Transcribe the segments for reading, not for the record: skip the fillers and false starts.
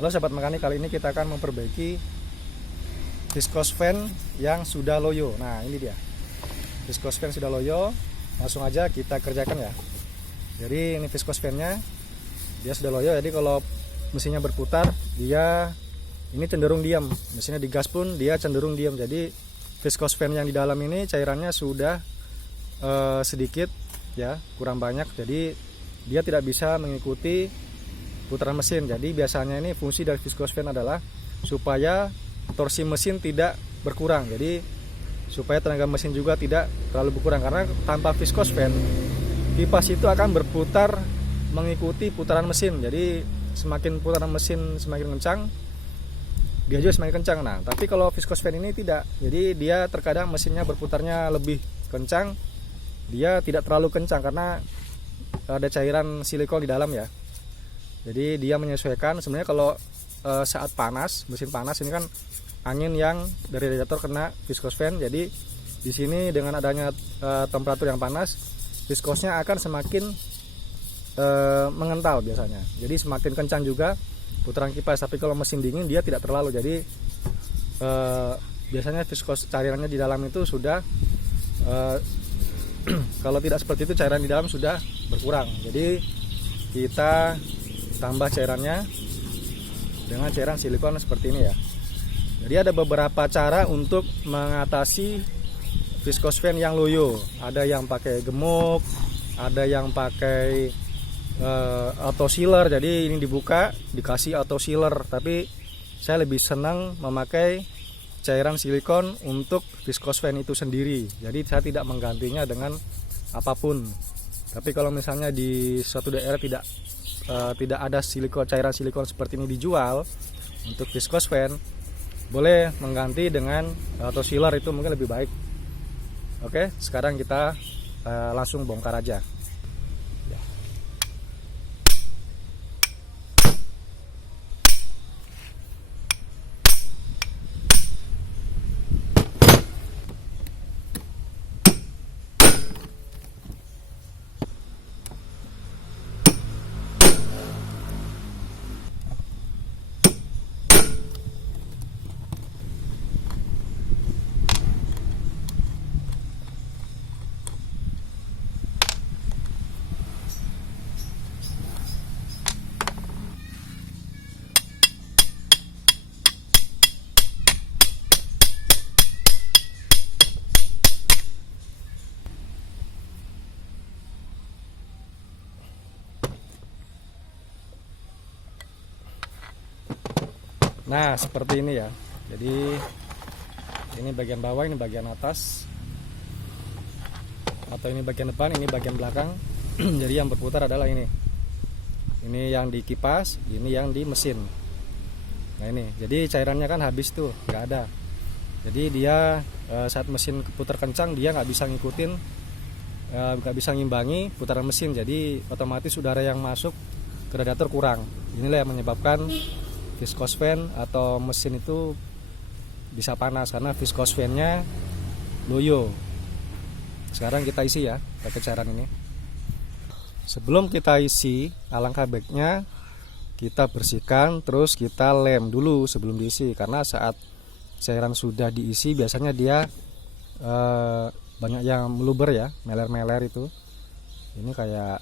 Halo sahabat mekanik, kali ini kita akan memperbaiki viscose fan yang sudah loyo. Nah ini dia, viscose fan sudah loyo. Langsung aja kita kerjakan ya. Jadi ini viscose fan-nya, dia sudah loyo. Jadi kalau mesinnya berputar, dia ini cenderung diam. Mesinnya digas pun dia cenderung diam. Jadi viscose fan yang di dalam ini cairannya sudah sedikit ya, kurang banyak. Jadi dia tidak bisa mengikuti putaran mesin. Jadi biasanya ini fungsi dari viscose fan adalah supaya torsi mesin tidak berkurang. Jadi supaya tenaga mesin juga tidak terlalu berkurang, karena tanpa viscose fan kipas itu akan berputar mengikuti putaran mesin. Jadi semakin putaran mesin semakin kencang, dia juga semakin kencang. Nah, tapi kalau viscose fan ini tidak. Jadi dia terkadang mesinnya berputarnya lebih kencang, dia tidak terlalu kencang karena ada cairan silikon di dalam ya. Jadi dia menyesuaikan. Sebenarnya kalau saat panas, mesin panas ini kan angin yang dari radiator kena viscose fan. Jadi di sini dengan adanya temperatur yang panas, viscosnya akan semakin mengental biasanya. Jadi semakin kencang juga putaran kipas. Tapi kalau mesin dingin dia tidak terlalu. Jadi biasanya viscose cairannya di dalam itu sudah kalau tidak seperti itu, cairan di dalam sudah berkurang. Jadi kita tambah cairannya dengan cairan silikon seperti ini ya. Jadi ada beberapa cara untuk mengatasi viscose fan yang loyo. Ada yang pakai gemuk, ada yang pakai auto sealer. Jadi ini dibuka dikasih auto sealer, tapi saya lebih senang memakai cairan silikon untuk viscose fan itu sendiri. Jadi saya tidak menggantinya dengan apapun. Tapi kalau misalnya di suatu daerah tidak ada cairan silikon seperti ini dijual untuk viscose fan, boleh mengganti dengan auto sealer, itu mungkin lebih baik. Oke, sekarang kita langsung bongkar aja. Nah seperti ini ya. Jadi ini bagian bawah, ini bagian atas, atau ini bagian depan, ini bagian belakang. Jadi yang berputar adalah ini yang di kipas, ini yang di mesin. Nah ini, jadi cairannya kan habis tuh, nggak ada. Jadi dia saat mesin putar kencang, dia nggak bisa ngikutin, nggak bisa ngimbangi putaran mesin. Jadi otomatis udara yang masuk ke radiator kurang. Inilah yang menyebabkan viscose fan atau mesin itu bisa panas, karena viscose fan-nya loyo. Sekarang kita isi ya pakai cairan ini. Sebelum kita isi, alangkah baiknya kita bersihkan, terus kita lem dulu sebelum diisi, karena saat cairan sudah diisi biasanya dia banyak yang meluber ya, meler-meler itu. Ini kayak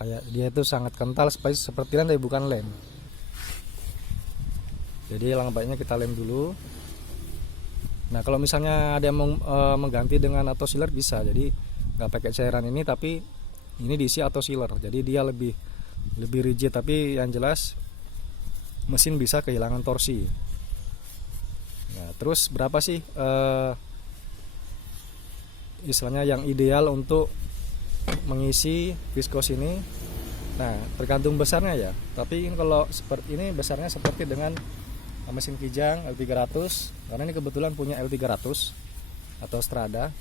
kayak dia itu sangat kental seperti lem, tapi bukan lem. Jadi alangkah baiknya kita lem dulu. Nah kalau misalnya ada yang mengganti dengan auto sealer bisa. Jadi nggak pakai cairan ini, tapi ini diisi auto sealer. Jadi dia lebih rigid, tapi yang jelas mesin bisa kehilangan torsi. Nah, terus berapa sih istilahnya yang ideal untuk mengisi viscose ini? Nah tergantung besarnya ya. Tapi kalau seperti ini besarnya seperti dengan mesin Kijang L300, karena ini kebetulan punya L300 atau Strada.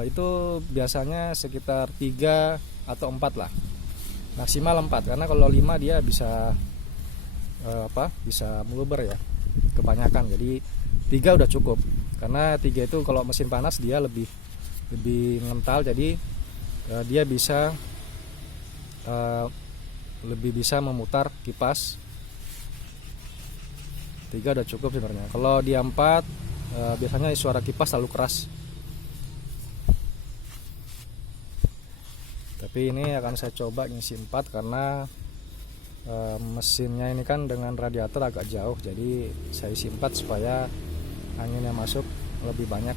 Itu biasanya sekitar 3 atau 4 lah, maksimal 4, karena kalau 5 dia bisa bisa meluber ya kebanyakan. Jadi 3 udah cukup, karena 3 itu kalau mesin panas dia lebih ngental. Jadi dia bisa lebih bisa memutar kipas. 3 udah cukup sebenarnya. Kalau di 4 biasanya suara kipas terlalu keras. Tapi ini akan saya coba ngisi 4 karena mesinnya ini kan dengan radiator agak jauh, jadi saya isi 4 supaya angin yang masuk lebih banyak.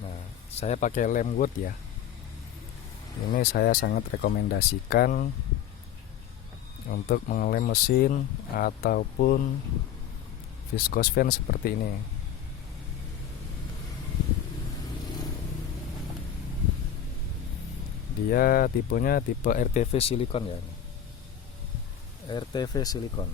Nah, saya pakai lem wood ya. Ini saya sangat rekomendasikan untuk mengelem mesin ataupun viscose fan seperti ini. Dia tipenya tipe RTV silikon ya. RTV silikon.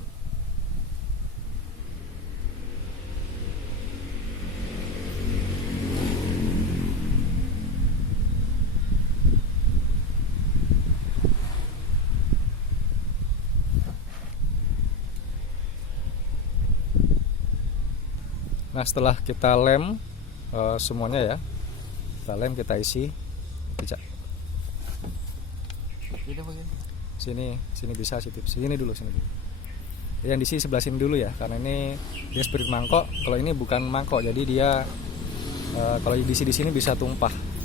Nah, setelah kita lem semuanya ya, kita lem, kita isi, sini bisa sini dulu. Yang diisi sebelah sini dulu ya, karena ini dia seperti mangkok. Kalau ini bukan mangkok, jadi dia kalau diisi di sini bisa tumpah.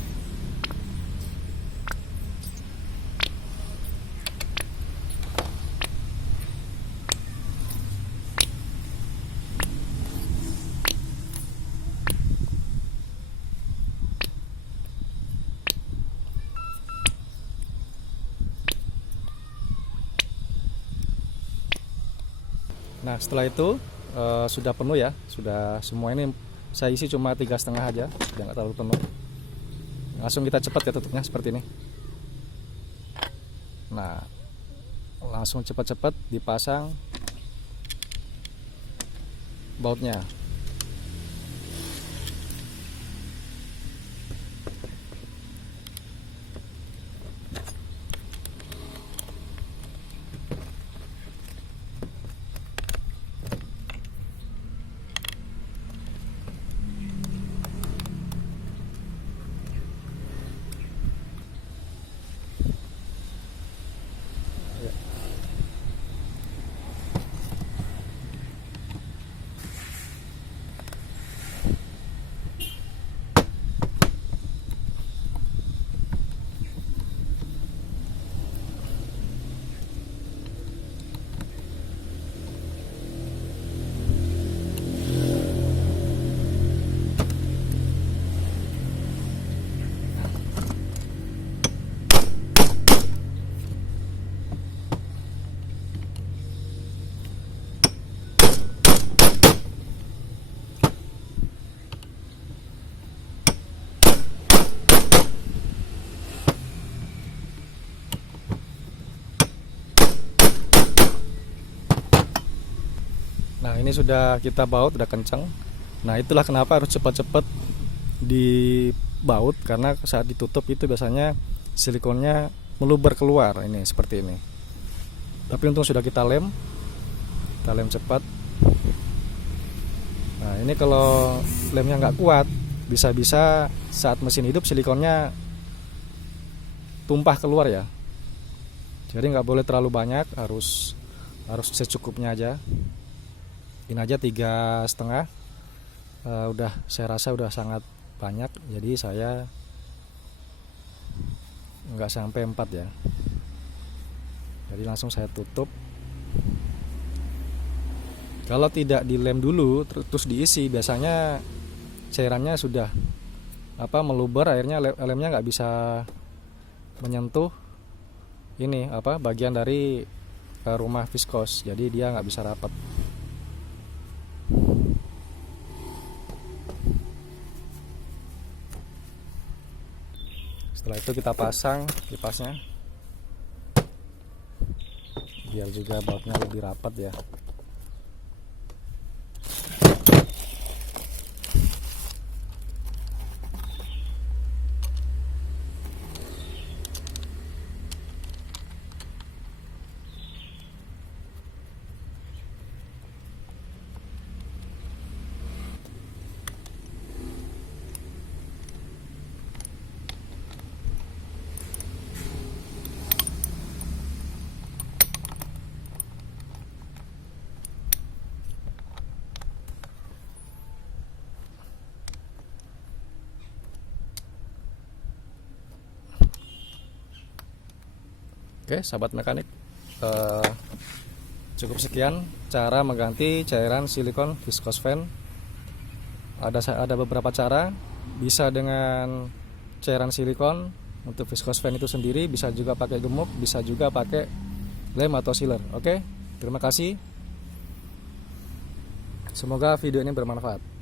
Nah, setelah itu sudah penuh ya, sudah semua ini saya isi cuma 3,5 aja, sudah nggak terlalu penuh. Langsung kita cepat ya tutupnya seperti ini. Nah, langsung cepat-cepat dipasang bautnya. Nah, ini sudah kita baut, udah kencang. Nah, itulah kenapa harus cepat-cepat dibaut, karena saat ditutup itu biasanya silikonnya meluber keluar, ini seperti ini. Tapi untung sudah kita lem cepat. Nah, ini kalau lemnya nggak kuat, bisa-bisa saat mesin hidup silikonnya tumpah keluar ya. Jadi nggak boleh terlalu banyak, harus secukupnya aja. Ini aja 3,5, udah saya rasa udah sangat banyak, jadi saya nggak sampai 4 ya. Jadi langsung saya tutup. Kalau tidak dilem dulu terus diisi, biasanya cairannya sudah meluber, akhirnya lemnya nggak bisa menyentuh ini bagian dari rumah viskos, jadi dia nggak bisa rapat. Setelah itu kita pasang kipasnya biar juga bautnya lebih rapat ya. Oke, sahabat mekanik, cukup sekian cara mengganti cairan silikon viscose fan. Ada beberapa cara, bisa dengan cairan silikon untuk viscose fan itu sendiri, bisa juga pakai gemuk, bisa juga pakai lem atau sealer. Oke, terima kasih. Semoga video ini bermanfaat.